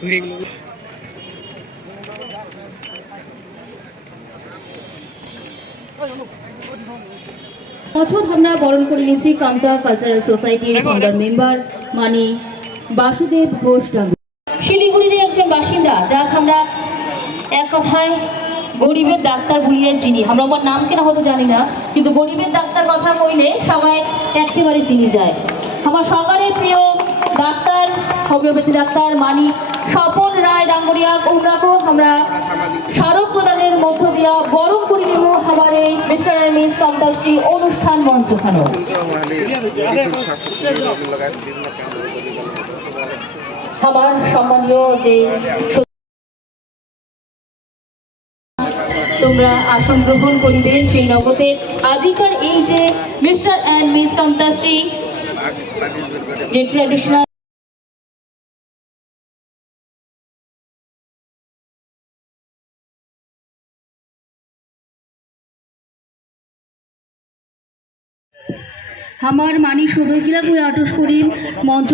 ঘুরে গেল বছর আমরা বরণ করে নিয়েছি কামতা কালচারাল সোসাইটির ফাউন্ডার মেম্বার মানি বাসুদেব ঘোষ ডাঙ্গু। শিলিগুড়ির একজন বাসিন্দা, যাক আমরা এক কথায় গরিবের ডাক্তার বলিয়ে চিনি। আমরা আমার নাম কেনা হয়তো জানি না, কিন্তু গরিবের ডাক্তার কথা কইলে সবাই একেবারে চিনি যায়। আমার সকালের প্রিয় ডাক্তার হোমিওপ্যাথি ডাক্তার মানি স্বপন রায় ডাঙ্গরিয়া ওনাকেও আমরা স্মারক প্রদানের মধ্য দিয়া বরণ করে নেব আমার এই মিস্টার অ্যান্ড মিস কম্পালসরি অনুষ্ঠান মঞ্চখানো আমার সম্মানীয় যে তোমরা আসন গ্রহণ করিবেন সেই নগদে আজিকার এই যে মিস্টার অ্যান্ড মিস কম্পালসরি যে ট্র্যাডিশনাল আমার মানি সদর কিলা কুই আটস করিম মঞ্চ